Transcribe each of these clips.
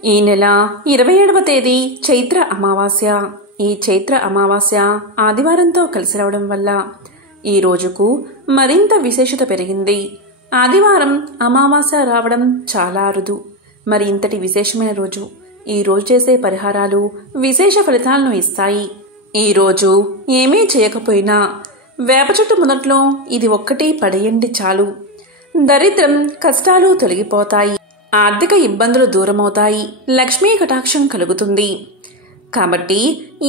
ఈ నెల 27వ తేదీ చైత్ర అమావాస్య. ఈ చైత్ర అమావాస్య ఆదివారంతో కలిసి రావడం వల్ల ఈ రోజుకు మరింత విశేషత పెరిగింది. ఆదివారం అమావాస్య రావడం చాలా అరుదు. మరి ఇంతటి విశేషమైన రోజు ఈ రోజు చేసే పరిహారాలు విశేష ఫలితాలను ఇస్తాయి. ఈ రోజు ఏమీ చేయకపోయినా వేప చెట్టు మొదట్లో ఇది ఒక్కటి పడేయండి చాలు. దరిద్రం కష్టాలు తొలగిపోతాయి, ఆర్థిక ఇబ్బందులు దూరమవుతాయి, లక్ష్మీ కటాక్షం కలుగుతుంది. కాబట్టి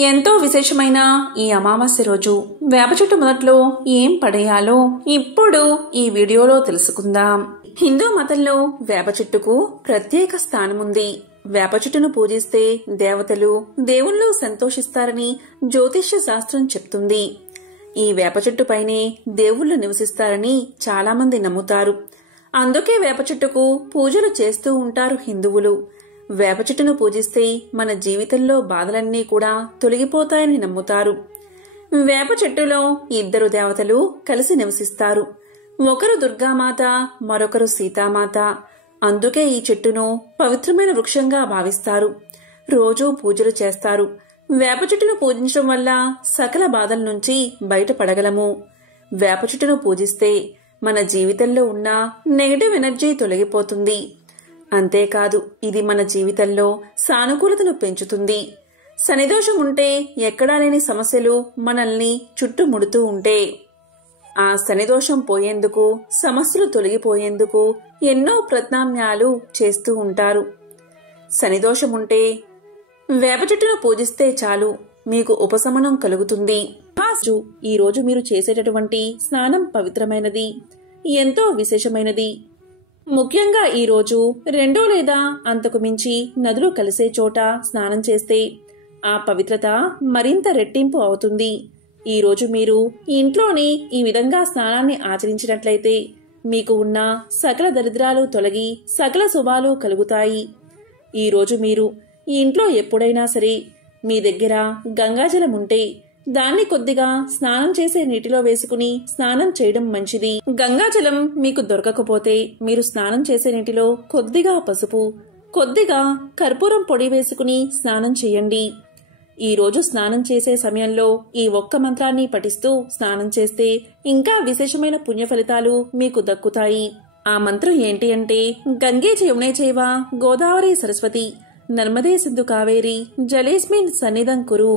ఎంతో విశేషమైన ఈ అమావాస్య రోజు వేప చెట్టు మొదట్లో ఏం పడేయాలో ఇప్పుడు ఈ వీడియోలో తెలుసుకుందాం. హిందూ మతంలో వేప చెట్టుకు ప్రత్యేక స్థానముంది. వేప చెట్టును పూజిస్తే దేవతలు దేవుళ్ళు సంతోషిస్తారని జ్యోతిష్య శాస్త్రం చెప్తుంది. ఈ వేప చెట్టుపైనే దేవుళ్ళు నివసిస్తారని చాలా మంది నమ్ముతారు. అందుకే వేప చెట్టుకు పూజలు చేస్తూ ఉంటారు హిందువులు. వేప చెట్టును పూజిస్తే మన జీవితంలో బాధలన్నీ కూడా తొలగిపోతాయని నమ్ముతారు. వేప చెట్టులో ఇద్దరు దేవతలు కలిసి నివసిస్తారు. ఒకరు దుర్గామాత, మరొకరు సీతామాత. అందుకే ఈ చెట్టును పవిత్రమైన వృక్షంగా భావిస్తారు. రోజూ పూజలు చేస్తారు. వేప చెట్టును పూజించడం వల్ల సకల బాధల నుంచి బయటపడగలము. వేప చెట్టును పూజిస్తే మన జీవితంలో ఉన్న నెగటివ్ ఎనర్జీ తొలగిపోతుంది. అంతేకాదు ఇది మన జీవితంలో సానుకూలతను పెంచుతుంది. శనిదోషం ఉంటే ఎక్కడా లేని సమస్యలు మనల్ని చుట్టుముడుతూ ఉంటే ఆ శనిదోషం పోయేందుకు, సమస్యలు తొలగిపోయేందుకు ఎన్నో ప్రత్యామ్నాయాలు చేస్తూ ఉంటారు. శనిదోషం ఉంటే వేప చెట్టును పూజిస్తే చాలు, మీకు ఉపశమనం కలుగుతుంది. ఈ రోజు మీరు చేసేటటువంటి స్నానం పవిత్రమైనది, ఎంతో విశేషమైనది. ముఖ్యంగా ఈ రోజు 2 లేదా అంతకు మించి నదులు కలిసే చోట స్నానం చేస్తే ఆ పవిత్రత మరింత రెట్టింపు అవుతుంది. ఈ రోజు మీరు ఇంట్లోనే ఈ విధంగా స్నానాన్ని ఆచరించినట్లయితే మీకు ఉన్న సకల దరిద్రాలు తొలగి సకల శుభాలు కలుగుతాయి. ఈ రోజు మీరు ఈ ఇంట్లో ఎప్పుడైనా సరే మీ దగ్గర గంగాజలం ఉంటే దాన్ని కొద్దిగా స్నానం చేసే నీటిలో వేసుకుని స్నానం చేయడం మంచిది. గంగాజలం మీకు దొరకకపోతే మీరు స్నానం చేసే నీటిలో కొద్దిగా పసుపు, కొద్దిగా కర్పూరం పొడి వేసుకుని స్నానం చేయండి. ఈ రోజు స్నానం చేసే సమయంలో ఈ ఒక్క మంత్రాన్ని పఠిస్తూ స్నానం చేస్తే ఇంకా విశేషమైన పుణ్య ఫలితాలు మీకు దక్కుతాయి. ఆ మంత్రం ఏంటి అంటే, గంగే యమునే చైవ గోదావరి సరస్వతి నర్మదే సింధు కావేరి జలేస్మిన్ సన్నిధం కురు.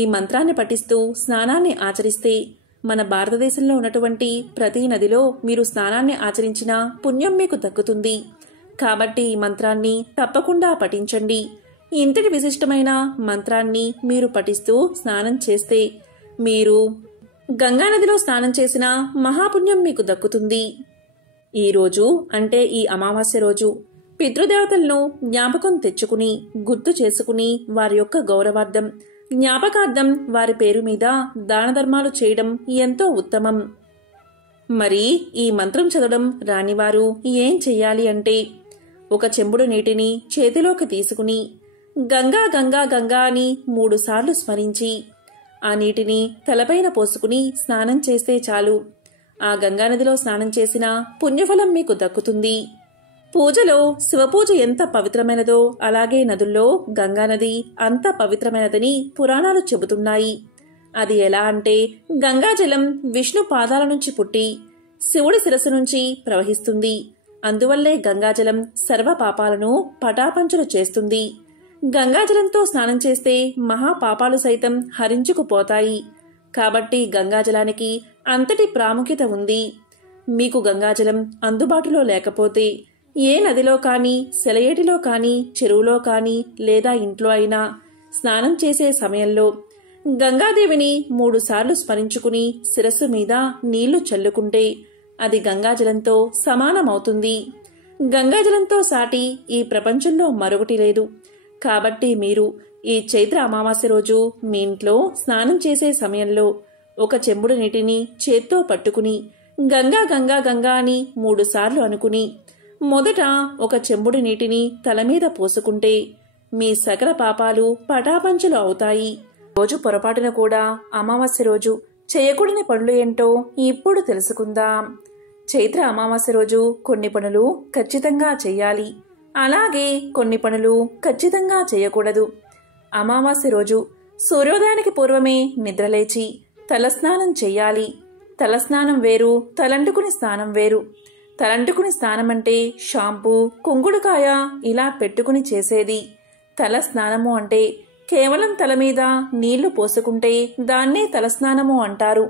ఈ మంత్రాన్ని పఠిస్తూ స్నానాన్ని ఆచరిస్తే మన భారతదేశంలో ఉన్నటువంటి ప్రతి నదిలో మీరు స్నానాన్ని ఆచరించిన పుణ్యం మీకు దక్కుతుంది. కాబట్టి ఈ మంత్రాన్ని తప్పకుండా పఠించండి. ఇంతటి విశిష్టమైన మంత్రాన్ని మీరు పఠిస్తూ స్నానం చేస్తే మీరు గంగానదిలో స్నానం చేసిన మహాపుణ్యం మీకు దక్కుతుంది. ఈ రోజు అంటే ఈ అమావాస్య రోజు పితృదేవతలను జ్ఞాపకం తెచ్చుకుని గుర్తు చేసుకుని వారి యొక్క గౌరవార్థం, జ్ఞాపకార్థం వారి పేరు మీద దాన ధర్మాలు చేయడం ఎంతో ఉత్తమం. మరి ఈ మంత్రం చదవడం రానివారు ఏం చెయ్యాలి అంటే, ఒక చెంబుడు నీటిని చేతిలోకి తీసుకుని గంగా గంగా గంగా అని 3 సార్లు స్మరించి ఆ నీటిని తలపైన పోసుకుని స్నానం చేస్తే చాలు. ఆ గంగానదిలో స్నానం చేసిన పుణ్యఫలం మీకు దక్కుతుంది. పూజలో శివపూజ ఎంత పవిత్రమైనదో అలాగే నదుల్లో గంగానది అంత పవిత్రమైనదని పురాణాలు చెబుతున్నాయి. అది ఎలా అంటే, గంగాజలం విష్ణు పాదాల నుంచి పుట్టి శివుడి శిరస్సు నుంచి ప్రవహిస్తుంది. అందువల్లే గంగాజలం సర్వ పాపాలను పటాపంచలు చేస్తుంది. గంగాజలంతో స్నానం చేస్తే మహాపాపాలు సైతం హరించుకుపోతాయి. కాబట్టి గంగాజలానికి అంతటి ప్రాముఖ్యత ఉంది. మీకు గంగాజలం అందుబాటులో లేకపోతే ఏ నదిలో కానీ, సెలయేటిలో కానీ, చెరువులో కానీ లేదా ఇంట్లో అయినా స్నానం చేసే సమయంలో గంగాదేవిని 3 సార్లు స్మరించుకుని శిరస్సు మీద నీళ్లు చల్లుకుంటే అది గంగాజలంతో సమానమవుతుంది. గంగాజలంతో సాటి ఈ ప్రపంచంలో మరొకటి లేదు. కాబట్టి మీరు ఈ చైత్ర అమావాస్య రోజు మీ ఇంట్లో స్నానం చేసే సమయంలో ఒక చెంబుడు నీటిని చేత్తో పట్టుకుని గంగా గంగా గంగా అని 3 సార్లు అనుకుని మొదట ఒక చెంబుడు నీటిని తల మీద పోసుకుంటే మీ సకల పాపాలు పటాపంచలు అవుతాయి. రోజు పొరపాటున కూడా అమావాస్య రోజు చేయకూడని పనులు ఏంటో ఇప్పుడు తెలుసుకుందాం. చైత్ర అమావాస్య రోజు కొన్ని పనులు ఖచ్చితంగా చెయ్యాలి. అలాగే కొన్ని పనులు ఖచ్చితంగా చేయకూడదు. అమావాస్య రోజు సూర్యోదయానికి పూర్వమే నిద్రలేచి తలస్నానం చెయ్యాలి. తలస్నానం వేరు, తలంటుకుని స్నానం వేరు. తలంటుకుని స్నానం అంటే షాంపూ, కుంకుడుకాయ ఇలా పెట్టుకుని చేసేది. తల స్నానము అంటే కేవలం తల మీద నీళ్లు పోసుకుంటే దాన్నే తలస్నానము అంటారు.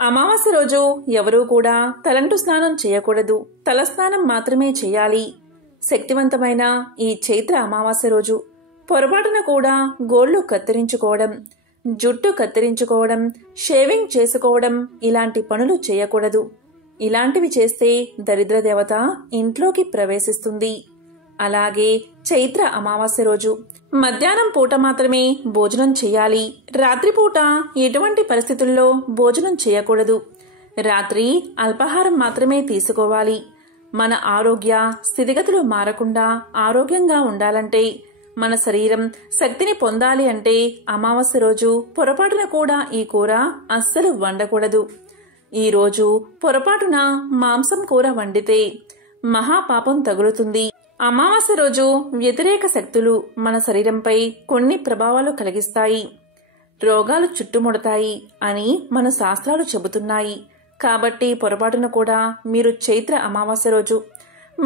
అమావాస్య రోజు ఎవరూ కూడా తలంటు స్నానం చేయకూడదు. తలస్నానం మాత్రమే చేయాలి. శక్తివంతమైన ఈ చైత్ర అమావాస్య రోజు పొరపాటున కూడా గోళ్లు కత్తిరించుకోవడం, జుట్టు కత్తిరించుకోవడం, షేవింగ్ చేసుకోవడం ఇలాంటి పనులు చేయకూడదు. ఇలాంటివి చేస్తే దరిద్ర దేవత ఇంట్లోకి ప్రవేశిస్తుంది. అలాగే చైత్ర అమావాస్య రోజు మధ్యాహ్నం పూట మాత్రమే భోజనం చేయాలి. రాత్రిపూట ఎటువంటి పరిస్థితుల్లో భోజనం చేయకూడదు. రాత్రి అల్పాహారం మాత్రమే తీసుకోవాలి. మన ఆరోగ్య స్థితిగతులు మారకుండా ఆరోగ్యంగా ఉండాలంటే, మన శరీరం శక్తిని పొందాలి అంటే అమావాస్య రోజు పొరపాటున కూడా ఈ కూర అస్సలు వండకూడదు. ఈ రోజు పొరపాటున మాంసం కూర వండితే మహాపాపం తగులుతుంది. అమావాస్య రోజు వ్యతిరేక శక్తులు మన శరీరంపై కొన్ని ప్రభావాలు కలిగిస్తాయి. రోగాలు చుట్టుముడతాయి అని మన శాస్త్రాలు చెబుతున్నాయి. కాబట్టి పొరపాటున కూడా మీరు చైత్ర అమావాస్య రోజు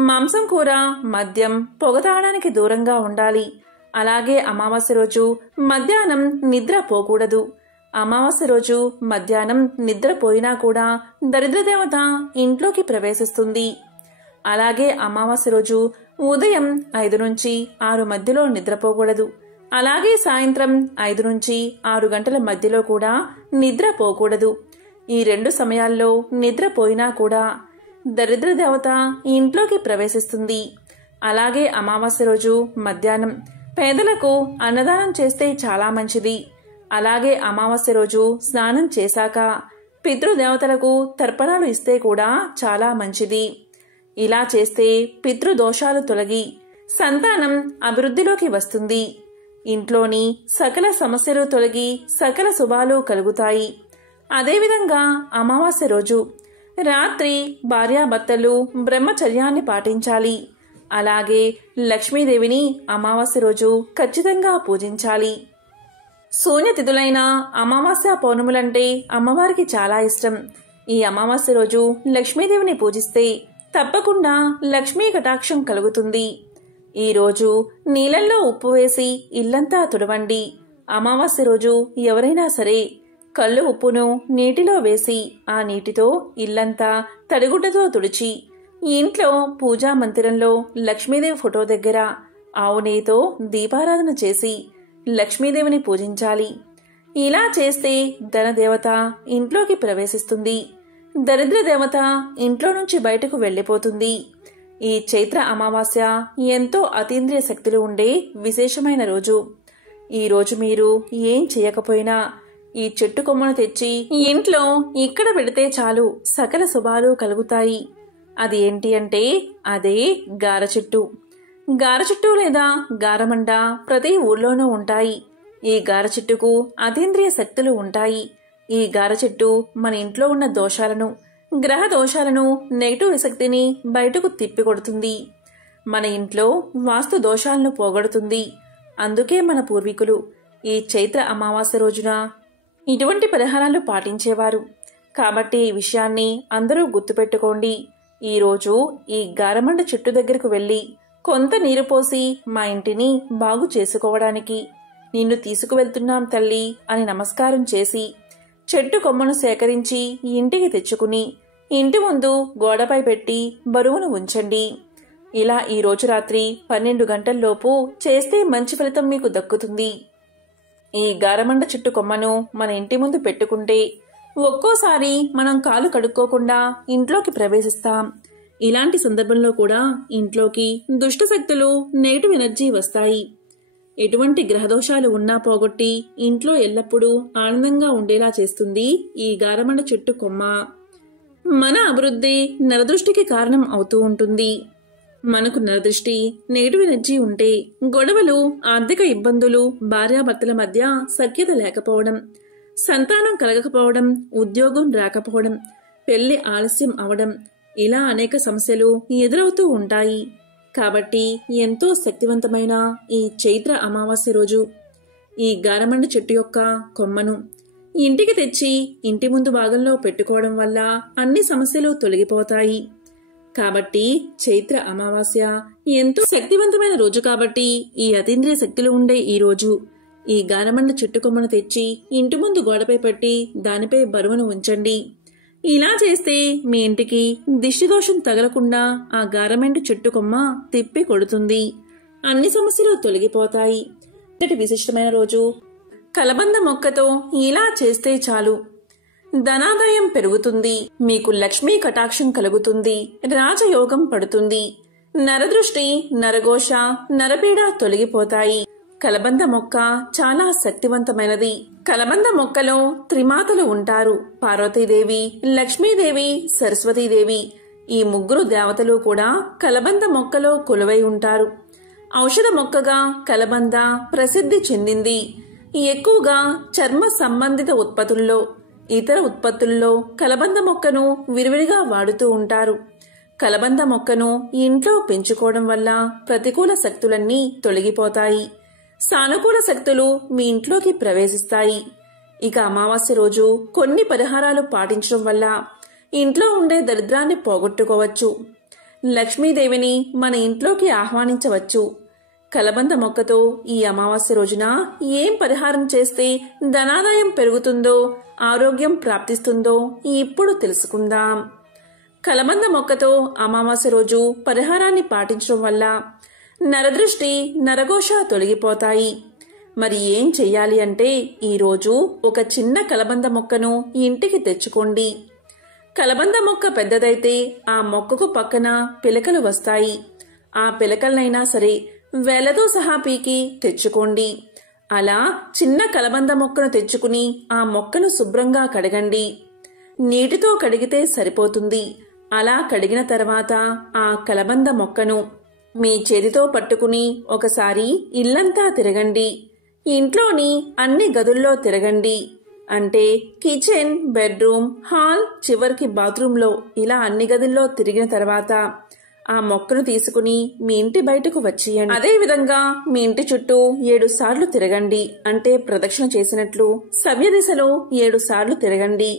మాంసం కూర, మద్యం, పొగ తాగడానికి దూరంగా ఉండాలి. అలాగే అమావాస్య రోజు మధ్యాహ్నం నిద్ర పోకూడదు. అమావాస్య రోజు మధ్యాహ్నం నిద్రపోయినా కూడా దరిద్రదేవత ఇంట్లోకి ప్రవేశిస్తుంది. అలాగే అమావాస్య రోజు ఉదయం 5 నుంచి 6 మధ్యలో నిద్రపోకూడదు. అలాగే సాయంత్రం 5 నుంచి 6 గంటల మధ్యలో కూడా నిద్రపోకూడదు. ఈ 2 సమయాల్లో నిద్రపోయినా కూడా దరిద్ర దేవత ఇంట్లోకి ప్రవేశిస్తుంది. అలాగే అమావాస్య రోజు మధ్యాహ్నం పేదలకు అన్నదానం చేస్తే చాలా మంచిది. అలాగే అమావాస్య రోజు స్నానం చేశాక పితృదేవతలకు తర్పణాలు ఇస్తే కూడా చాలా మంచిది. ఇలా చేస్తే పితృదోషాలు తొలగి సంతానం అభివృద్ధిలోకి వస్తుంది. ఇంట్లోని సకల సమస్యలు తొలగి సకల శుభాలు కలుగుతాయి. అదేవిధంగా అమావాస్య రోజు రాత్రి భార్యాభర్తలు బ్రహ్మచర్యాన్ని పాటించాలి. అలాగే లక్ష్మీదేవిని అమావాస్య రోజు ఖచ్చితంగా పూజించాలి. శూన్యతిథులైన అమావాస్య పౌర్ణములంటే అమ్మవారికి చాలా ఇష్టం. ఈ అమావాస్య రోజు లక్ష్మీదేవిని పూజిస్తే తప్పకుండా లక్ష్మీ కటాక్షం కలుగుతుంది. ఈ రోజు నీళ్ళల్లో ఉప్పు వేసి ఇల్లంతా తుడవండి. అమావాస్య రోజు ఎవరైనా సరే కళ్ళు ఉప్పును నీటిలో వేసి ఆ నీటితో ఇల్లంతా తడిగుడ్డతో తుడిచి ఇంట్లో పూజా మందిరంలో లక్ష్మీదేవి ఫోటో దగ్గర ఆవు నెయ్యితో దీపారాధన చేసి లక్ష్మీదేవిని పూజించాలి. ఇలా చేస్తే ధనదేవత ఇంట్లోకి ప్రవేశిస్తుంది. దరిద్ర దేవత ఇంట్లో నుంచి బయటకు వెళ్లిపోతుంది. ఈ చైత్ర అమావాస్య ఎంతో అతీంద్రియ శక్తులు ఉండే విశేషమైన రోజు. ఈ రోజు మీరు ఏం చేయకపోయినా ఈ చెట్టు కొమ్మను తెచ్చి ఇంట్లో ఇక్కడ పెడితే చాలు సకల శుభాలు కలుగుతాయి. అది ఏంటి అంటే అదే గార చెట్టు. గార చెట్టు లేదా గారమండ ప్రతి ఊర్లోనూ ఉంటాయి. ఈ గార చెట్టుకు అతీంద్రియ శక్తులు ఉంటాయి. ఈ గార చెట్టు మన ఇంట్లో ఉన్న దోషాలను, గ్రహ దోషాలను, నెగిటివ్ శక్తిని బయటకు తిప్పికొడుతుంది. మన ఇంట్లో వాస్తు దోషాలను పోగొడుతుంది. అందుకే మన పూర్వీకులు ఈ చైత్ర అమావాస్య రోజున ఇటువంటి పరిహారాలు పాటించేవారు. కాబట్టి ఈ విషయాన్ని అందరూ గుర్తుపెట్టుకోండి. ఈరోజు ఈ గారమండ చెట్టు దగ్గరకు వెళ్లి కొంత నీరు పోసి మా ఇంటిని బాగు చేసుకోవడానికి నిన్ను తీసుకువెళ్తున్నాం తల్లి అని నమస్కారం చేసి చెట్టు కొమ్మను సేకరించి ఇంటికి తెచ్చుకుని ఇంటి ముందు గోడపై పెట్టి బరువును ఉంచండి. ఇలా ఈ రోజు రాత్రి 12 గంటల్లోపు చేస్తే మంచి ఫలితం మీకు దక్కుతుంది. ఈ గారమండ చెట్టు కొమ్మను మన ఇంటి ముందు పెట్టుకుంటే ఒక్కోసారి మనం కాలు కడుక్కోకుండా ఇంట్లోకి ప్రవేశిస్తాం. ఇలాంటి సందర్భంలో కూడా ఇంట్లోకి దుష్ట శక్తులు, నెగిటివ్ ఎనర్జీ వస్తాయి. ఎటువంటి గ్రహదోషాలు ఉన్నా పోగొట్టి ఇంట్లో ఎల్లప్పుడూ ఆనందంగా ఉండేలా చేస్తుంది ఈ గారమండ చెట్టు కొమ్మ. మన అభివృద్ధి నరదృష్టికి కారణం అవుతూ ఉంటుంది. మనకు నరదృష్టి, నెగిటివ్ ఎనర్జీ ఉంటే గొడవలు, ఆర్థిక ఇబ్బందులు, భార్యాభర్తల మధ్య సఖ్యత లేకపోవడం, సంతానం కలగకపోవడం, ఉద్యోగం రాకపోవడం, పెళ్లి ఆలస్యం అవడం ఇలా అనేక సమస్యలు ఎదురవుతూ ఉంటాయి. కాబట్టి ఎంతో శక్తివంతమైన ఈ చైత్ర అమావాస్య రోజు ఈ గారమండ చెట్టు యొక్క కొమ్మను ఇంటికి తెచ్చి ఇంటి ముందు భాగంలో పెట్టుకోవడం వల్ల అన్ని సమస్యలు తొలగిపోతాయి. కాబట్టి చైత్ర అమావాస్య ఎంతో శక్తివంతమైన రోజు కాబట్టి ఈ అతీంద్రియ శక్తులు ఉండే ఈ రోజు ఈ గారమండ చెట్టు కొమ్మను తెచ్చి ఇంటి ముందు గోడపై పెట్టి దానిపై బరువును ఉంచండి. ఇలా చేస్తే మీ ఇంటికి దిష్టిదోషం తగలకుండా ఆ గారమెండు చెట్టు కొమ్మ తిప్పి కొడుతుంది. అన్ని సమస్యలు తొలగిపోతాయి. ఇంతటి విశిష్టమైన రోజు కలబంద మొక్కతో ఇలా చేస్తే చాలు ధనాదాయం పెరుగుతుంది, మీకు లక్ష్మీ కటాక్షం కలుగుతుంది, రాజయోగం పడుతుంది, నరదృష్టి, నరఘోష, నరపీడ తొలగిపోతాయి. కలబంద మొక్క చాలా శక్తివంతమైనది. కలబంద మొక్కలో త్రిమాతలు ఉంటారు. పార్వతీదేవి, లక్ష్మీదేవి, సరస్వతీదేవి. ఈ ముగ్గురు దేవతలు కూడా కలబంద మొక్కలో కొలువై ఉంటారు. ఔషధ మొక్కగా కలబంద ప్రసిద్ధి చెందింది. ఎక్కువగా చర్మ సంబంధిత ఉత్పత్తుల్లో, ఇతర ఉత్పత్తుల్లో కలబంద మొక్కను విరివిడిగా వాడుతూ ఉంటారు. కలబంద మొక్కను ఇంట్లో పెంచుకోవడం వల్ల ప్రతికూల శక్తులన్నీ తొలగిపోతాయి. సానుకూల శక్తులు మీ ఇంట్లోకి ప్రవేశిస్తాయి. ఇక అమావాస్య రోజు కొన్ని పరిహారాలు పాటించడం వల్ల ఇంట్లో ఉండే దరిద్రాన్ని పోగొట్టుకోవచ్చు. లక్ష్మీదేవిని మన ఇంట్లోకి ఆహ్వానించవచ్చు. కలబంద మొక్కతో ఈ అమావాస్య రోజున ఏం పరిహారం చేస్తే ధనాదాయం పెరుగుతుందో, ఆరోగ్యం ప్రాప్తిస్తుందో ఇప్పుడు తెలుసుకుందాం. కలబంద మొక్కతో అమావాస్య రోజు పరిహారాన్ని పాటించడం వల్ల నరదృష్టి, నరఘోష తొలగిపోతాయి. మరి ఏం చెయ్యాలి అంటే ఈరోజు ఒక చిన్న కలబంద మొక్కను ఇంటికి తెచ్చుకోండి. కలబంద మొక్క పెద్దదైతే ఆ మొక్కకు పక్కన పిలకలు వస్తాయి. ఆ పిలకలనైనా సరే వేలతో సహా పీకి తెచ్చుకోండి. అలా చిన్న కలబంద మొక్కను తెచ్చుకుని ఆ మొక్కను శుభ్రంగా కడగండి. నీటితో కడిగితే సరిపోతుంది. అలా కడిగిన తర్వాత ఆ కలబంద మొక్కను మీ చేతితో పట్టుకుని ఒకసారి ఇల్లంతా తిరగండి. ఇంట్లోని అన్ని గదుల్లో తిరగండి. అంటే కిచెన్, బెడ్రూమ్, హాల్, చివరికి బాత్రూంలో ఇలా అన్ని గదుల్లో తిరిగిన తర్వాత ఆ మొక్కను తీసుకుని మీ ఇంటి బయటకు వచ్చేయండి. అదే విధంగా మీ ఇంటి చుట్టూ 7 సార్లు తిరగండి. అంటే ప్రదక్షిణ చేసినట్లు సవ్య దిశలో 7 సార్లు తిరగండి.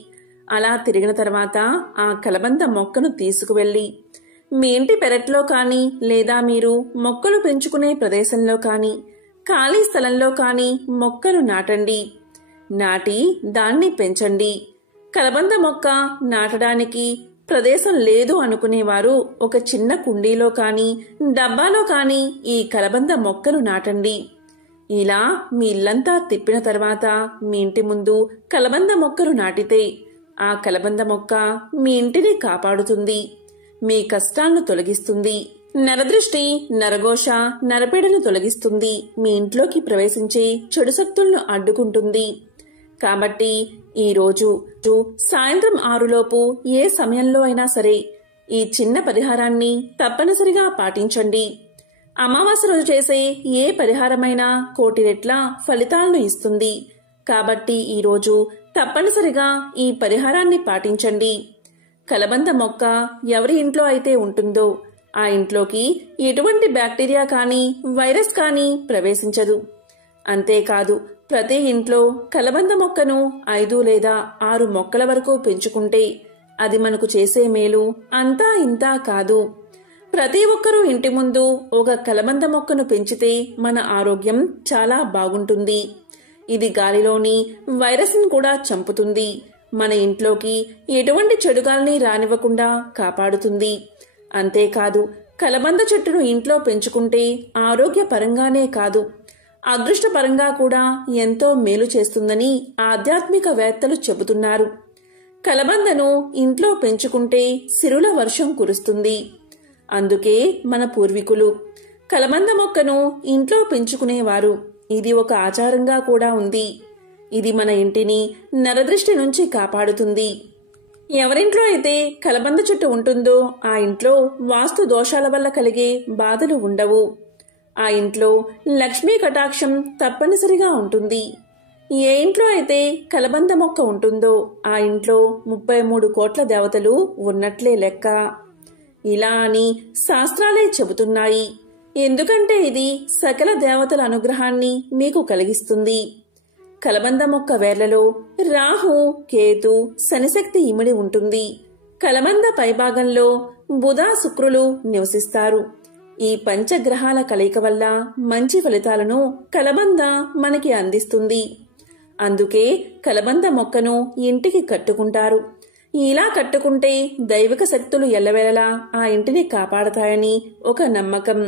అలా తిరిగిన తర్వాత ఆ కలబంద మొక్కను తీసుకువెళ్లి మీ ఇంటి పెరట్లో కానీ లేదా మీరు మొక్కలు పెంచుకునే ప్రదేశంలో కానీ ఖాళీ స్థలంలో కానీ మొక్కను నాటండి. నాటి దాన్ని పెంచండి. కలబంద మొక్క నాటడానికి ప్రదేశం లేదు అనుకునేవారు ఒక చిన్న కుండీలో కానీ డబ్బాలో కానీ ఈ కలబంద మొక్కను నాటండి. ఇలా మీ ఇల్లంతా తిప్పిన తర్వాత మీ ఇంటి ముందు కలబంద మొక్కను నాటితే ఆ కలబంద మొక్క మీ ఇంటిని కాపాడుతుంది, మీ కష్టాలను తొలగిస్తుంది, నరదృష్టి, నరఘోష, నరపీడను తొలగిస్తుంది, మీ ఇంట్లోకి ప్రవేశించే చెడు శక్తులను అడ్డుకుంటుంది. కాబట్టి ఈరోజు సాయంత్రం 6లోపు ఏ సమయంలో అయినా సరే ఈ చిన్న పరిహారాన్ని తప్పనిసరిగా పాటించండి. అమావాస్య రోజు చేసే ఏ పరిహారమైనా 1,000 రెట్ల ఫలితాలను ఇస్తుంది. కాబట్టి ఈరోజు తప్పనిసరిగా ఈ పరిహారాన్ని పాటించండి. కలబంద మొక్క ఎవరి ఇంట్లో అయితే ఉంటుందో ఆ ఇంట్లోకి ఎటువంటి బ్యాక్టీరియా కానీ వైరస్ కానీ ప్రవేశించదు. అంతేకాదు ప్రతి ఇంట్లో కలబంద మొక్కను 5 లేదా 6 మొక్కల వరకు పెంచుకుంటే అది మనకు చేసే మేలు అంతా ఇంతా కాదు. ప్రతి ఒక్కరూ ఇంటి ముందు ఒక కలబంద మొక్కను పెంచితే మన ఆరోగ్యం చాలా బాగుంటుంది. ఇది గాలిలోని వైరస్ను కూడా చంపుతుంది. మన ఇంట్లోకి ఎటువంటి చెడుగాల్ని రానివ్వకుండా కాపాడుతుంది. అంతేకాదు కలబంద చెట్టును ఇంట్లో పెంచుకుంటే ఆరోగ్యపరంగానే కాదు అదృష్టపరంగా కూడా ఎంతో మేలు చేస్తుందని ఆధ్యాత్మికవేత్తలు చెబుతున్నారు. కలబందను ఇంట్లో పెంచుకుంటే సిరుల వర్షం కురుస్తుంది. అందుకే మన పూర్వీకులు కలబంద మొక్కను ఇంట్లో పెంచుకునేవారు. ఇది ఒక ఆచారంగా కూడా ఉంది. ఇది మన ఇంటిని నరదృష్టి నుంచి కాపాడుతుంది. ఎవరింట్లో అయితే కలబంద చెట్టు ఉంటుందో ఆ ఇంట్లో వాస్తు దోషాల వల్ల కలిగే బాధలు ఉండవు. ఆ ఇంట్లో లక్ష్మీ కటాక్షం తప్పనిసరిగా ఉంటుంది. ఏ ఇంట్లో అయితే కలబంద మొక్క ఉంటుందో ఆ ఇంట్లో 33 కోట్ల దేవతలు ఉన్నట్లే లెక్క. ఇలా అని శాస్త్రాలే చెబుతున్నాయి. ఎందుకంటే ఇది సకల దేవతల అనుగ్రహాన్ని మీకు కలిగిస్తుంది. కలబంద మొక్క వేర్లలో రాహు, కేతు, శనిశక్తి ఇమిడి ఉంటుంది. కలబంద పైభాగంలో బుధ, శుక్రులు నివసిస్తారు. ఈ పంచగ్రహాల కలయిక వల్ల మంచి ఫలితాలను కలబంద మనకి అందిస్తుంది. అందుకే కలబంద మొక్కను ఇంటికి కట్టుకుంటారు. ఇలా కట్టుకుంటే దైవిక శక్తులు ఎల్లవేళలా ఆ ఇంటిని కాపాడతాయని ఒక నమ్మకం.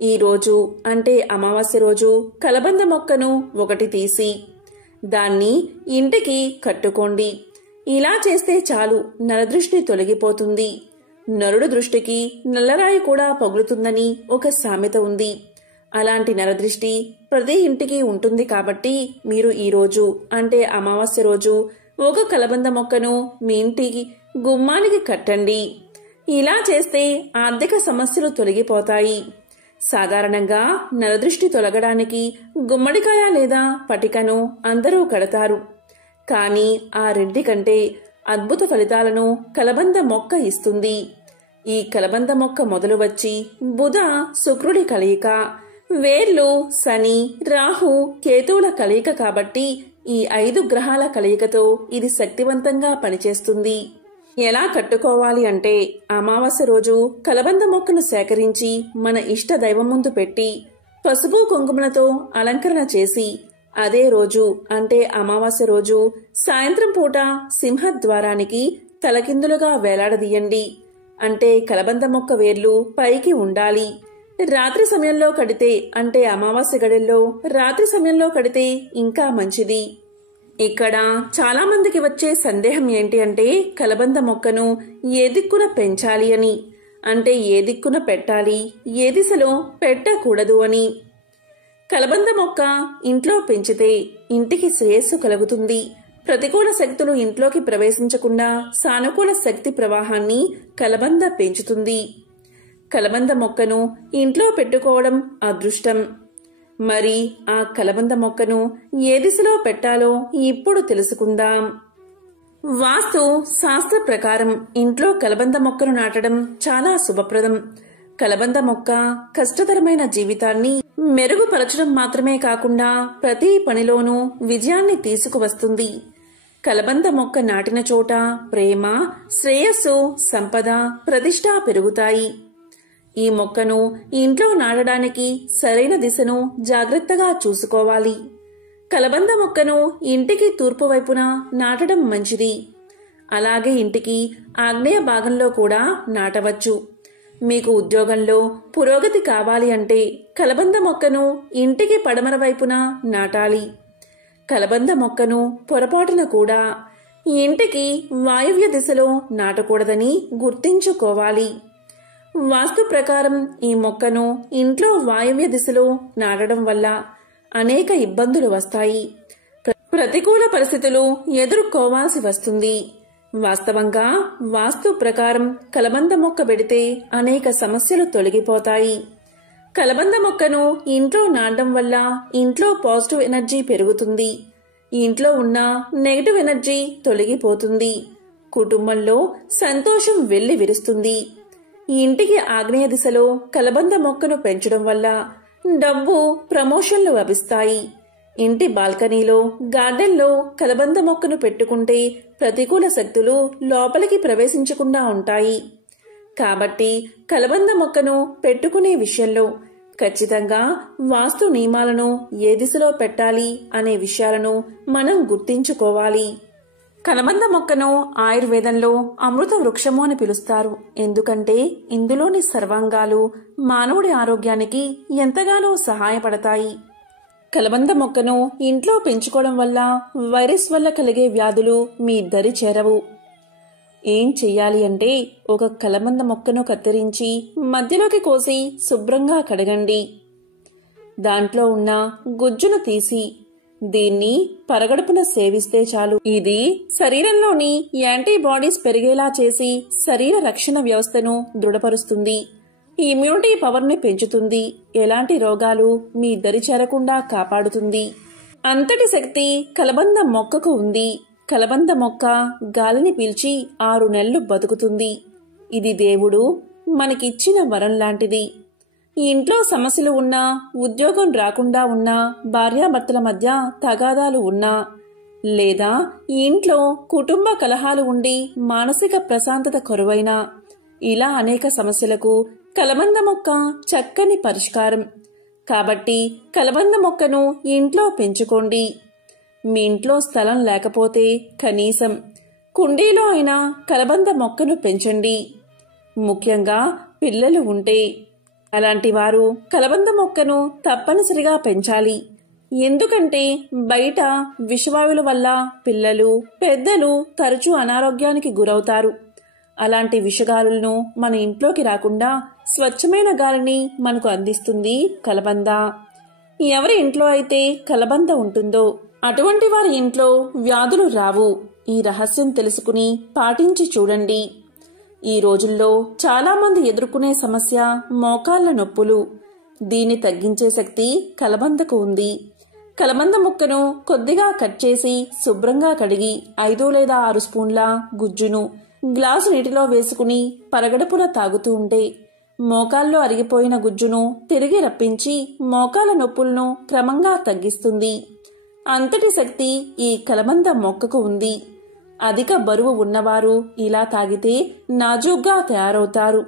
ఈ రోజు అంటే అమావాస్య రోజు కలబంద మొక్కను ఒకటి తీసి దాన్ని ఇంటికి కట్టుకోండి. ఇలా చేస్తే చాలు, నరదృష్టి తొలగిపోతుంది. నరుడు దృష్టికి నల్లరాయి కూడా పగులుతుందని ఒక సామెత ఉంది. అలాంటి నరదృష్టి ప్రతి ఇంటికి ఉంటుంది. కాబట్టి మీరు ఈ రోజు అంటే అమావాస్య రోజు ఒక కలబంద మొక్కను మీ ఇంటికి గుమ్మానికి కట్టండి. ఇలా చేస్తే ఆర్థిక సమస్యలు తొలగిపోతాయి. సాధారణంగా నరదృష్టి తొలగడానికి గుమ్మడికాయ లేదా పటికను అందరూ కడతారు. కానీ ఆ రెండికంటే అద్భుత ఫలితాలను కలబంద మొక్క ఇస్తుంది. ఈ కలబంద మొక్క మొదలు వచ్చి బుధ, శుక్రుడి కలయిక, వేర్లు శని, రాహు, కేతువుల కలయిక కాబట్టి ఈ 5 గ్రహాల కలయికతో ఇది శక్తివంతంగా పనిచేస్తుంది. ఎలా కట్టుకోవాలి అంటే అమావాస్య రోజు కలబంద మొక్కను సేకరించి మన ఇష్ట దైవం ముందు పెట్టి పసుపు కుంకుమలతో అలంకరణ చేసి అదే రోజు అంటే అమావాస్య రోజు సాయంత్రం పూట సింహద్వారానికి తలకిందులుగా వేలాడదీయండి. అంటే కలబంద మొక్క వేర్లు పైకి ఉండాలి. రాత్రి సమయంలో కడితే అంటే అమావాస్య గడిల్లో రాత్రి సమయంలో కడితే ఇంకా మంచిది. ఇక్కడ చాలా మందికి వచ్చే సందేహం ఏంటి అంటే కలబంద మొక్కను ఏ దిక్కున పెంచాలి అని, అంటే ఏ దిక్కున పెట్టాలి, ఏ దిశలో పెట్టకూడదు అని. కలబంద మొక్క ఇంట్లో పెంచితే ఇంటికి శ్రేయస్సు కలుగుతుంది. ప్రతికూల శక్తులు ఇంట్లోకి ప్రవేశించకుండా సానుకూల శక్తి ప్రవాహాన్ని కలబంద పెంచుతుంది. కలబంద మొక్కను ఇంట్లో పెట్టుకోవడం అదృష్టం. మరి ఆ కలబంద మొక్కను ఏ దిశలో పెట్టాలో ఇప్పుడు తెలుసుకుందాం. వాస్తు శాస్త్ర ప్రకారం ఇంట్లో కలబంద మొక్కను నాటడం చాలా శుభప్రదం. కలబంద మొక్క కష్టతరమైన జీవితాన్ని మెరుగుపరచడం మాత్రమే కాకుండా ప్రతి పనిలోనూ విజయాన్ని తీసుకువస్తుంది. కలబంద మొక్క నాటిన చోట ప్రేమ, శ్రేయస్సు, సంపద, ప్రతిష్ట పెరుగుతాయి. ఈ మొక్కను ఇంట్లో నాటడానికి సరైన దిశను జాగ్రత్తగా చూసుకోవాలి. కలబంద మొక్కను ఇంటికి తూర్పు వైపున నాటడం మంచిది. అలాగే ఇంటికి ఆగ్నేయ భాగంలో కూడా నాటవచ్చు. మీకు ఉద్యోగంలో పురోగతి కావాలి అంటే కలబంద మొక్కను ఇంటికి పడమర వైపున నాటాలి. కలబంద మొక్కను పొరపాటున కూడా ఇంటికి వాయువ్య దిశలో నాటకూడదని గుర్తించుకోవాలి. వాస్తు ప్రకారం ఈ మొక్కను ఇంట్లో వాయువ్య దిశలో నాటడం వల్ల అనేక ఇబ్బందులు వస్తాయి. ప్రతికూల పరిస్థితులు ఎదుర్కోవాల్సి వస్తుంది. వాస్తవంగా వాస్తు ప్రకారం కలబంద మొక్క పెడితే అనేక సమస్యలు తొలగిపోతాయి. కలబంద మొక్కను ఇంట్లో నాటడం వల్ల ఇంట్లో పాజిటివ్ ఎనర్జీ పెరుగుతుంది. ఇంట్లో ఉన్న నెగటివ్ ఎనర్జీ తొలగిపోతుంది. కుటుంబంలో సంతోషం వెల్లి విరుస్తుంది. ఇంటికి ఆగ్నేయ దిశలో కలబంద మొక్కను పెంచడం వల్ల డబ్బు, ప్రమోషన్లు లభిస్తాయి. ఇంటి బాల్కనీలో, గార్డెన్లో కలబంద మొక్కను పెట్టుకుంటే ప్రతికూల శక్తులు లోపలికి ప్రవేశించకుండా ఉంటాయి. కాబట్టి కలబంద మొక్కను పెట్టుకునే విషయంలో ఖచ్చితంగా వాస్తు నియమాలను ఏ దిశలో పెట్టాలి అనే విషయాలను మనం గుర్తించుకోవాలి. కలబంద మొక్కను ఆయుర్వేదంలో అమృత వృక్షము అని పిలుస్తారు. ఎందుకంటే ఇందులోని సర్వాంగాలు మానవుడి ఆరోగ్యానికి ఎంతగానో సహాయపడతాయి. కలబంద మొక్కను ఇంట్లో పెంచుకోవడం వల్ల వైరస్ వల్ల కలిగే వ్యాధులు మీ దరి చేరవు. ఏం చెయ్యాలి అంటే ఒక కలబంద మొక్కను కత్తిరించి మధ్యలోకి కోసి శుభ్రంగా కడగండి. దాంట్లో ఉన్న గుజ్జును తీసి దీన్ని పరగడుపున సేవిస్తే చాలు. ఇది శరీరంలోని యాంటీబాడీస్ పెరిగేలా చేసి శరీర రక్షణ వ్యవస్థను దృఢపరుస్తుంది. ఇమ్యూనిటీ పవర్ని పెంచుతుంది. ఎలాంటి రోగాలు మీ దరి చేరకుండా కాపాడుతుంది. అంతటి శక్తి కలబంద మొక్కకు ఉంది. కలబంద మొక్క గాలిని పీల్చి 6 నెలలు బతుకుతుంది. ఇది దేవుడు మనకిచ్చిన వరం లాంటిది. ఇంట్లో సమస్యలు ఉన్నా, ఉద్యోగం రాకుండా ఉన్నా, భార్యాభర్తల మధ్య తగాదాలు ఉన్నా, లేదా ఇంట్లో కుటుంబ కలహాలు ఉండి మానసిక ప్రశాంతత కరువైనా, ఇలా అనేక సమస్యలకు కలబంద మొక్క చక్కని పరిష్కారం. కాబట్టి కలబంద మొక్కను ఇంట్లో పెంచుకోండి. మీ ఇంట్లో స్థలం లేకపోతే కనీసం కుండీలో అయినా కలబంద మొక్కను పెంచండి. ముఖ్యంగా పిల్లలు ఉంటే అలాంటి వారు కలబంద మొక్కను తప్పనిసరిగా పెంచాలి. ఎందుకంటే బయట విషవాయువుల వల్ల పిల్లలు, పెద్దలు తరచూ అనారోగ్యానికి గురవుతారు. అలాంటి విషగాలులను మన ఇంట్లోకి రాకుండా స్వచ్ఛమైన గాలిని మనకు అందిస్తుంది కలబంద. ఎవరి ఇంట్లో అయితే కలబంద ఉంటుందో అటువంటి వారి ఇంట్లో వ్యాధులు రావు. ఈ రహస్యం తెలుసుకుని పాటించి చూడండి. ఈ రోజుల్లో చాలా మంది ఎదుర్కొనే సమస్య మోకాళ్ల నొప్పులు. దీన్ని తగ్గించే శక్తి కలబందకు ఉంది. కలబంద ముక్కను కొద్దిగా కట్ చేసి శుభ్రంగా కడిగి 5 లేదా 6 స్పూన్ల గుజ్జును గ్లాసు నీటిలో వేసుకుని పరగడుపున తాగుతూ ఉంటే మోకాల్లో అరిగిపోయిన గుజ్జును తిరిగి రప్పించి మోకాల నొప్పులను క్రమంగా తగ్గిస్తుంది. అంతటి శక్తి ఈ కలబంద మొక్కకు ఉంది. అధిక బరువు ఉన్నవారు ఇలా తాగితే నాజూగ్గా తయారవుతారు.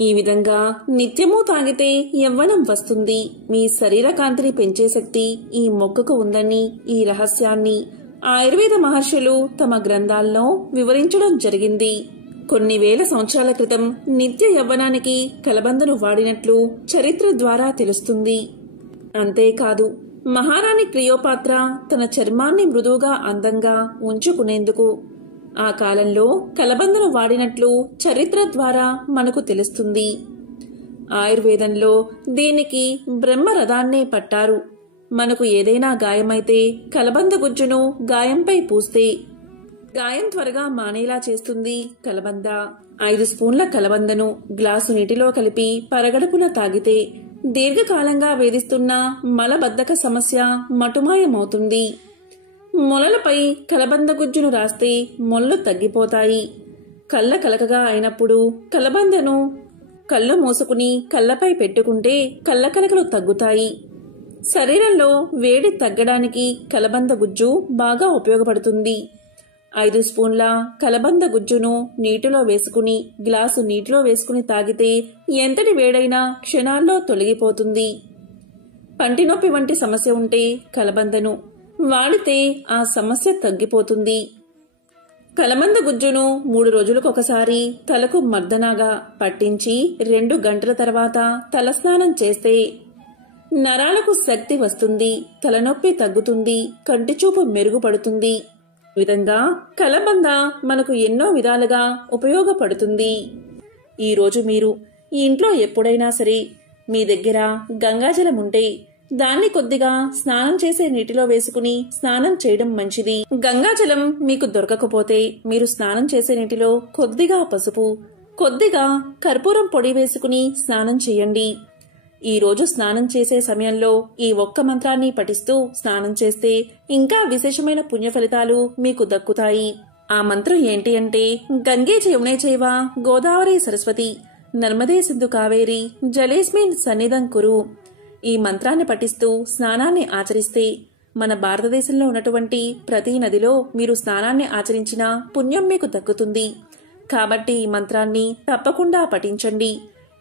ఈ విధంగా నిత్యము తాగితే యవ్వనం వస్తుంది. మీ శరీర కాంతిని పెంచే శక్తి ఈ మొక్కకు ఉందని, ఈ రహస్యాన్ని ఆయుర్వేద మహర్షులు తమ గ్రంథాల్లో వివరించడం జరిగింది. కొన్ని వేల సంవత్సరాల క్రితం నిత్య యవ్వనానికి కలబందను వాడినట్లు చరిత్ర ద్వారా తెలుస్తుంది. అంతేకాదు, మహారాణి క్లియోపాత్ర తన చర్మాన్ని మృదువుగా అందంగా ఉంచుకునేందుకు ఆ కాలంలో కలబందను వాడినట్లు చరిత్ర ద్వారా మనకు తెలుస్తుంది. ఆయుర్వేదంలో దీనికి బ్రహ్మరథాన్నే పట్టారు. మనకు ఏదైనా గాయమైతే కలబంద గుజ్జును గాయంపై పూస్తే గాయం త్వరగా మానేలా చేస్తుంది కలబంద. 5 స్పూన్ల కలబందను గ్లాసు నీటిలో కలిపి పరగడుపున తాగితే దీర్ఘకాలంగా వేధిస్తున్న మలబద్ధక సమస్య మటుమాయమవుతుంది. మొలలపై కలబంద గుజ్జును రాస్తే మొల్లు తగ్గిపోతాయి. కళ్ళ కలకగా అయినప్పుడు కలబందను కళ్ళు మూసుకుని కళ్ళపై పెట్టుకుంటే కళ్ళ కలకలు తగ్గుతాయి. శరీరంలో వేడి తగ్గడానికి కలబంద గుజ్జు బాగా ఉపయోగపడుతుంది. 5 స్పూన్ల కలబంద గుజ్జును నీటిలో వేసుకుని గ్లాసు నీటిలో వేసుకుని తాగితే ఎంతటి వేడైనా క్షణాల్లో తొలగిపోతుంది. పంటి నొప్పి వంటి సమస్య ఉంటే కలబందను వాడితే ఆ సమస్య తగ్గిపోతుంది. కలబంద గుజ్జును 3 రోజులకొకసారి తలకు మర్దనాగా పట్టించి 2 గంటల తర్వాత తలస్నానం చేస్తే నరాలకు శక్తి వస్తుంది, తలనొప్పి తగ్గుతుంది, కంటిచూపు మెరుగుపడుతుంది. ఈ విధంగా కలబంద మనకు ఎన్నో విధాలుగా ఉపయోగపడుతుంది. ఈరోజు మీరు ఈ ఇంట్లో ఎప్పుడైనా సరే మీ దగ్గర గంగాజలం ఉంటే దాన్ని కొద్దిగా స్నానం చేసే నీటిలో వేసుకుని స్నానం చేయడం మంచిది. గంగాజలం మీకు దొరకకపోతే మీరు స్నానం చేసే నీటిలో కొద్దిగా పసుపు, కొద్దిగా కర్పూరం పొడి వేసుకుని స్నానం చేయండి. ఈ రోజు స్నానం చేసే సమయంలో ఈ ఒక్క మంత్రాన్ని పఠిస్తూ స్నానం చేస్తే ఇంకా విశేషమైన పుణ్య ఫలితాలు మీకు దక్కుతాయి. ఆ మంత్రం ఏంటి అంటే, గంగే యమునే చైవ గోదావరి సరస్వతి నర్మదే సింధు కావేరి జలేస్మిన్ సన్నిధం కురు. ఈ మంత్రాన్ని పఠిస్తూ స్నానాన్ని ఆచరిస్తే మన భారతదేశంలో ఉన్నటువంటి ప్రతి నదిలో మీరు స్నానాన్ని ఆచరించిన పుణ్యం మీకు దక్కుతుంది. కాబట్టి ఈ మంత్రాన్ని తప్పకుండా పఠించండి.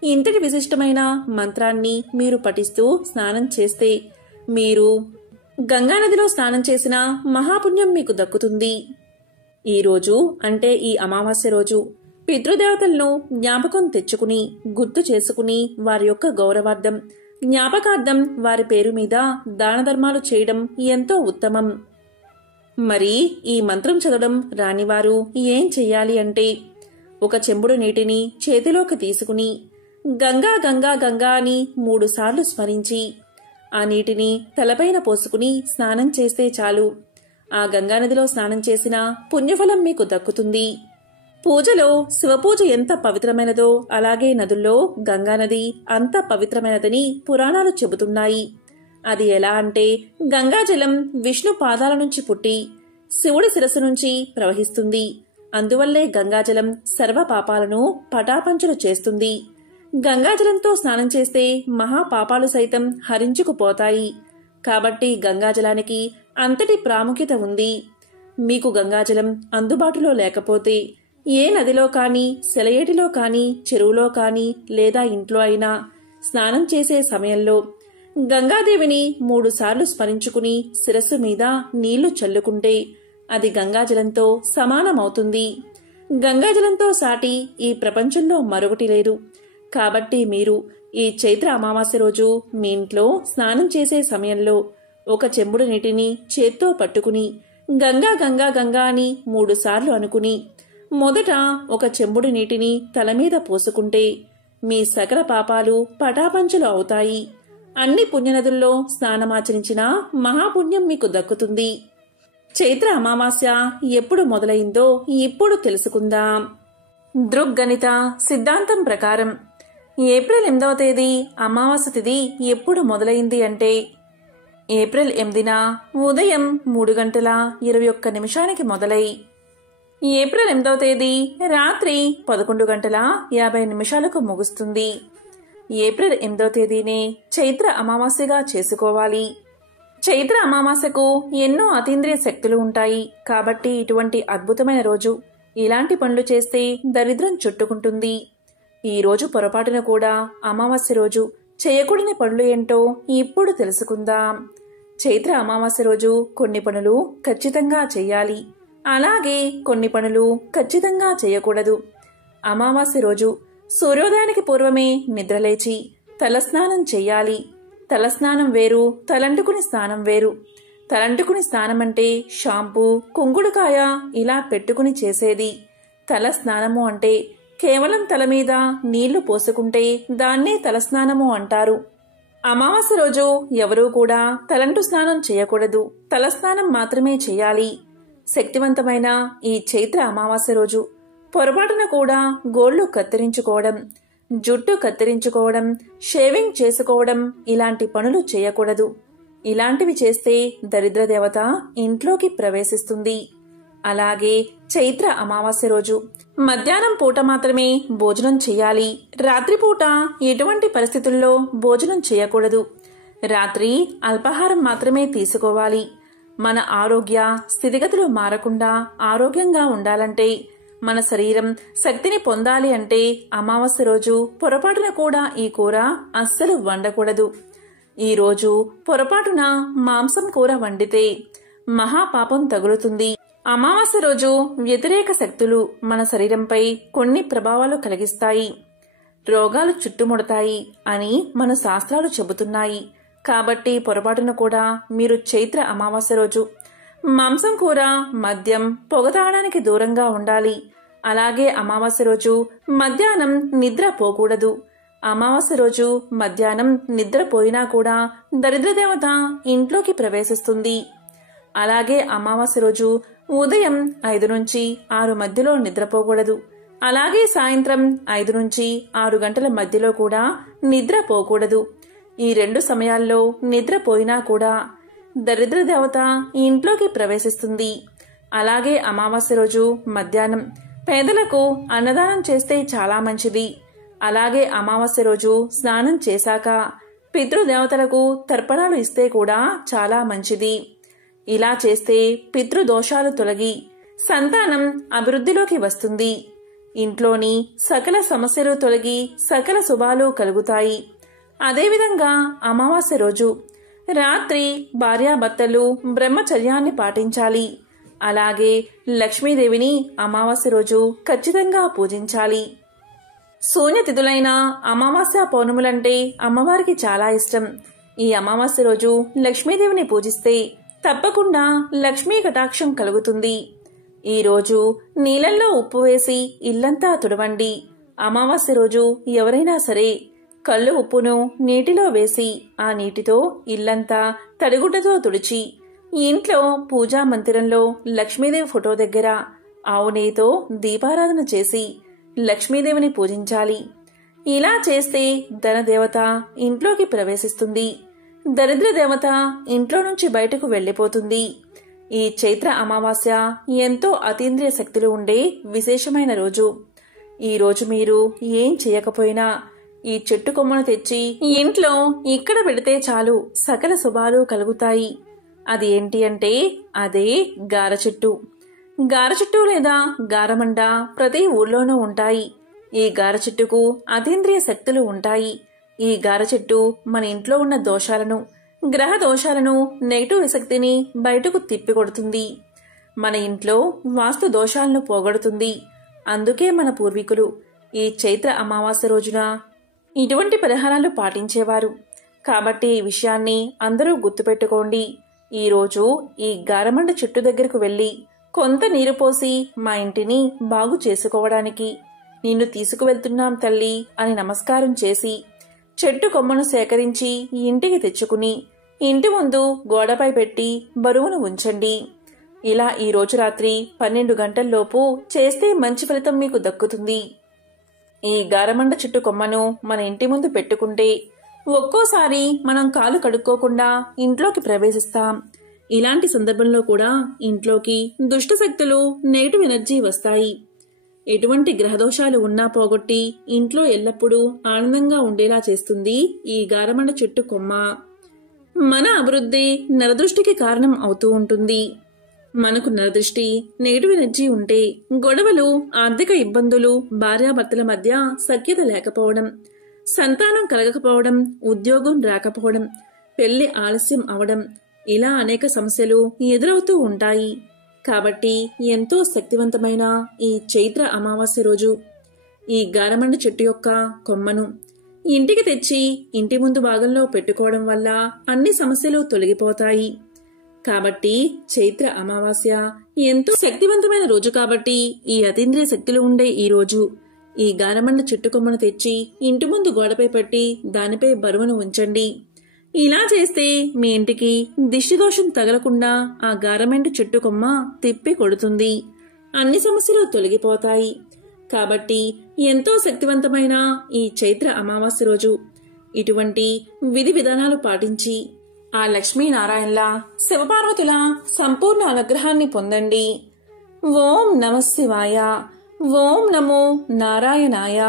ఇంతటి విశిష్టమైన మంత్రాన్ని మీరు పఠిస్తూ స్నానం చేస్తే మీరు గంగానదిలో స్నానం చేసిన మహాపుణ్యం మీకు దక్కుతుంది. ఈ రోజు అంటే ఈ అమావాస్య రోజు పితృదేవతలను జ్ఞాపకం తెచ్చుకుని గుర్తు చేసుకుని వారి యొక్క గౌరవార్థం, జ్ఞాపకార్థం వారి పేరు మీద దాన ధర్మాలు చేయడం ఎంతో ఉత్తమం. మరి ఈ మంత్రం చదవడం రానివారు ఏం చెయ్యాలి అంటే, ఒక చెంబుడు నీటిని చేతిలోకి తీసుకుని గంగా గంగా గంగా అని 3 సార్లు స్మరించి ఆ నీటిని తలపైన పోసుకుని స్నానం చేస్తే చాలు. ఆ గంగానదిలో స్నానం చేసిన పుణ్యఫలం మీకు దక్కుతుంది. పూజలో శివపూజ ఎంత పవిత్రమైనదో అలాగే నదుల్లో గంగానది అంత పవిత్రమైనదని పురాణాలు చెబుతున్నాయి. అది ఎలా అంటే, గంగాజలం విష్ణు పాదాల నుంచి పుట్టి శివుడి శిరస్సు నుంచి ప్రవహిస్తుంది. అందువల్లే గంగాజలం సర్వ పాపాలను పటాపంచలు చేస్తుంది. గంగాజలంతో స్నానం చేస్తే మహాపాపాలు సైతం హరించుకుపోతాయి. కాబట్టి గంగాజలానికి అంతటి ప్రాముఖ్యత ఉంది. మీకు గంగాజలం అందుబాటులో లేకపోతే ఏ నదిలో కానీ, సెలయేటిలో కానీ, చెరువులో కానీ లేదా ఇంట్లో అయినా స్నానం చేసే సమయంలో గంగాదేవిని 3 సార్లు స్మరించుకుని శిరస్సు మీద నీళ్లు చల్లుకుంటే అది గంగాజలంతో సమానమవుతుంది. గంగాజలంతో సాటి ఈ ప్రపంచంలో మరొకటి లేదు. కాబట్టి మీరు ఈ చైత్ర అమావాస్య రోజు మీ ఇంట్లో స్నానం చేసే సమయంలో 1 చెంబుడు నీటిని చేత్తో పట్టుకుని గంగా గంగా గంగా అని 3 సార్లు అనుకుని మొదట 1 చెంబుడు నీటిని తల మీద పోసుకుంటే మీ సకల పాపాలు పటాపంచలు అవుతాయి. అన్ని పుణ్యనదుల్లో స్నానమాచరించిన మహాపుణ్యం మీకు దక్కుతుంది. చైత్ర అమావాస్య ఎప్పుడు మొదలైందో ఇప్పుడు తెలుసుకుందాం. దృగ్గణిత సిద్ధాంతం ప్రకారం ఏప్రిల్ 8వ తేదీ అమావాస్య తిథి ఎప్పుడు మొదలైంది అంటే ఏప్రిల్ 8న ఉదయం 3:21 మొదలై ఏప్రిల్ 8వ తేదీ రాత్రి 11:50 ముగుస్తుంది. ఏప్రిల్ 8వ తేదీనే చైత్ర అమావాస్యగా చేసుకోవాలి. చైత్ర అమావాస్యకు ఎన్నో అతీంద్రియ శక్తులు ఉంటాయి. కాబట్టి ఇటువంటి అద్భుతమైన రోజు ఇలాంటి పనులు చేస్తే దరిద్రం చుట్టుకుంటుంది. ఈ రోజు పొరపాటున కూడా అమావాస్య రోజు చేయకూడని పనులు ఏంటో ఇప్పుడు తెలుసుకుందాం. చైత్ర అమావాస్య రోజు కొన్ని పనులు ఖచ్చితంగా చెయ్యాలి. అలాగే కొన్ని పనులు ఖచ్చితంగా చేయకూడదు. అమావాస్య రోజు సూర్యోదయానికి పూర్వమే నిద్రలేచి తలస్నానం చెయ్యాలి. తలస్నానం వేరు, తలంటుకుని స్నానం వేరు. తలంటుకుని స్నానం అంటే షాంపూ, కుంకుడుకాయ ఇలా పెట్టుకుని చేసేది. తల స్నానము అంటే కేవలం తల మీద నీళ్లు పోసుకుంటే దాన్నే తలస్నానము అంటారు. అమావాస్య రోజు ఎవరూ కూడా తలంటు స్నానం చేయకూడదు. తలస్నానం మాత్రమే చేయాలి. శక్తివంతమైన ఈ చైత్ర అమావాస్య రోజు పొరపాటున కూడా గోళ్లు కత్తిరించుకోవడం, జుట్టు కత్తిరించుకోవడం, షేవింగ్ చేసుకోవడం ఇలాంటి పనులు చేయకూడదు. ఇలాంటివి చేస్తే దరిద్ర దేవత ఇంట్లోకి ప్రవేశిస్తుంది. అలాగే చైత్ర అమావాస్య రోజు మధ్యాహ్నం పూట మాత్రమే భోజనం చేయాలి. రాత్రిపూట ఎటువంటి పరిస్థితుల్లో భోజనం చేయకూడదు. రాత్రి అల్పాహారం మాత్రమే తీసుకోవాలి. మన ఆరోగ్య స్థితిగతులు మారకుండా ఆరోగ్యంగా ఉండాలంటే, మన శరీరం శక్తిని పొందాలి అంటే అమావాస్య రోజు పొరపాటున కూడా ఈ కూర అస్సలు వండకూడదు. ఈ రోజు పొరపాటున మాంసం కూర వండితే మహాపాపం తగులుతుంది. అమావాస్య రోజు వ్యతిరేక శక్తులు మన శరీరంపై కొన్ని ప్రభావాలు కలిగిస్తాయి. రోగాలు చుట్టుముడతాయి అని మన శాస్త్రాలు చెబుతున్నాయి. కాబట్టి పొరపాటున కూడా మీరు చైత్ర అమావాస్య రోజు మాంసం కూర, మద్యం, పొగ తాగడానికి దూరంగా ఉండాలి. అలాగే అమావాస్య రోజు మధ్యాహ్నం నిద్ర పోకూడదు. అమావాస్య రోజు మధ్యాహ్నం నిద్రపోయినా కూడా దరిద్రదేవత ఇంట్లోకి ప్రవేశిస్తుంది. అలాగే అమావాస్య రోజు ఉదయం 5 నుంచి 6 మధ్యలో నిద్రపోకూడదు. అలాగే సాయంత్రం 5 నుంచి 6 గంటల మధ్యలో కూడా నిద్రపోకూడదు. ఈ 2 సమయాల్లో నిద్రపోయినా కూడా దరిద్ర దేవత ఇంట్లోకి ప్రవేశిస్తుంది. అలాగే అమావాస్య రోజు మధ్యాహ్నం పేదలకు అన్నదానం చేస్తే చాలా మంచిది. అలాగే అమావాస్య రోజు స్నానం చేశాక పితృదేవతలకు తర్పణాలు ఇస్తే కూడా చాలా మంచిది. ఇలా చేస్తే పితృదోషాలు తొలగి సంతానం అభివృద్ధిలోకి వస్తుంది. ఇంట్లోని సకల సమస్యలు తొలగి సకల శుభాలు కలుగుతాయి. అదేవిధంగా అమావాస్య రోజు రాత్రి భార్యాభర్తలు బ్రహ్మచర్యాన్ని పాటించాలి. అలాగే లక్ష్మీదేవిని అమావాస్య రోజు ఖచ్చితంగా పూజించాలి. శూన్యతిథులైన అమావాస్య పౌర్ణములంటే అమ్మవారికి చాలా ఇష్టం. ఈ అమావాస్య రోజు లక్ష్మీదేవిని పూజిస్తే తప్పకుండా లక్ష్మీ కటాక్షం కలుగుతుంది. ఈ రోజు నీళ్ళల్లో ఉప్పు వేసి ఇల్లంతా తుడవండి. అమావాస్య రోజు ఎవరైనా సరే కళ్ళు ఉప్పును నీటిలో వేసి ఆ నీటితో ఇల్లంతా తడిగుడ్డతో తుడిచి ఇంట్లో పూజా మందిరంలో లక్ష్మీదేవి ఫోటో దగ్గర ఆవు నెయ్యితో దీపారాధన చేసి లక్ష్మీదేవిని పూజించాలి. ఇలా చేస్తే ధనదేవత ఇంట్లోకి ప్రవేశిస్తుంది. దరిద్ర దేవత ఇంట్లో నుంచి బయటకు వెళ్లిపోతుంది. ఈ చైత్ర అమావాస్య ఎంతో అతీంద్రియ శక్తులు ఉండే విశేషమైన రోజు. ఈ రోజు మీరు ఏం చేయకపోయినా ఈ చెట్టు కొమ్మను తెచ్చి ఇంట్లో ఇక్కడ పెడితే చాలు సకల శుభాలు కలుగుతాయి. అది ఏంటి అంటే అదే గార చెట్టు. గార చెట్టు లేదా గారమండ ప్రతి ఊర్లోనూ ఉంటాయి. ఈ గార చెట్టుకు అతీంద్రియ శక్తులు ఉంటాయి. ఈ గార చెట్టు మన ఇంట్లో ఉన్న దోషాలను, గ్రహ దోషాలను, నెగటివ్ శక్తిని బయటకు తిప్పికొడుతుంది. మన ఇంట్లో వాస్తు దోషాలను పోగొడుతుంది. అందుకే మన పూర్వీకులు ఈ చైత్ర అమావాస్య రోజున ఇటువంటి పరిహారాలు పాటించేవారు. కాబట్టి ఈ విషయాన్ని అందరూ గుర్తుపెట్టుకోండి. ఈరోజు ఈ గారమండ చెట్టు దగ్గరకు వెళ్లి కొంత నీరు పోసి మా ఇంటిని బాగు చేసుకోవడానికి నిన్ను తీసుకువెళ్తున్నాం తల్లి అని నమస్కారం చేసి చెట్టు కొమ్మను సేకరించి ఇంటికి తెచ్చుకుని ఇంటి ముందు గోడపై పెట్టి బరువును ఉంచండి. ఇలా ఈ రోజు రాత్రి 12 గంటల్లోపు చేస్తే మంచి ఫలితం మీకు దక్కుతుంది. ఈ గారమండ చెట్టు కొమ్మను మన ఇంటి ముందు పెట్టుకుంటే ఒక్కోసారి మనం కాలు కడుక్కోకుండా ఇంట్లోకి ప్రవేశిస్తాం. ఇలాంటి సందర్భంలో కూడా ఇంట్లోకి దుష్ట శక్తులు, నెగటివ్ ఎనర్జీ వస్తాయి. ఎటువంటి గ్రహదోషాలు ఉన్నా పోగొట్టి ఇంట్లో ఎల్లప్పుడూ ఆనందంగా ఉండేలా చేస్తుంది ఈ గారమండ చెట్టు కొమ్మ. మన అభివృద్ధి నరదృష్టికి కారణం అవుతూ ఉంటుంది. మనకు నరదృష్టి, నెగటివ్ ఎనర్జీ ఉంటే గొడవలు, ఆర్థిక ఇబ్బందులు, భార్యాభర్తల మధ్య సఖ్యత లేకపోవడం, సంతానం కలగకపోవడం, ఉద్యోగం రాకపోవడం, పెళ్లి ఆలస్యం అవడం, ఇలా అనేక సమస్యలు ఎదురవుతూ ఉంటాయి. కాబట్టి ఎంతో శక్తివంతమైన ఈ చైత్ర అమావాస్య రోజు ఈ గారమండ చెట్టు యొక్క కొమ్మను ఇంటికి తెచ్చి ఇంటి ముందు భాగంలో పెట్టుకోవడం వల్ల అన్ని సమస్యలు తొలగిపోతాయి. కాబట్టి చైత్ర అమావాస్య ఎంతో శక్తివంతమైన రోజు కాబట్టి ఈ అతీంద్రియ శక్తులు ఉండే ఈ రోజు ఈ గారమండ చెట్టు కొమ్మను తెచ్చి ఇంటి ముందు గోడపై పెట్టి దానిపై బరువును ఉంచండి. ఇలా చేస్తే మీ ఇంటికి దిష్టి దోషం తగలకుండా ఆ గారమండ చెట్టు కొమ్మ తిప్పి కొడుతుంది. అన్ని సమస్యలు తొలగిపోతాయి. కాబట్టి ఎంతో శక్తివంతమైన ఈ చైత్ర అమావాస్య రోజు ఇటువంటి విధి విధానాలు పాటించి ఆ లక్ష్మీనారాయణల, శివపార్వతుల సంపూర్ణ అనుగ్రహాన్ని పొందండి. ఓం నమః శివాయ. ఓం నమో నారాయణాయ.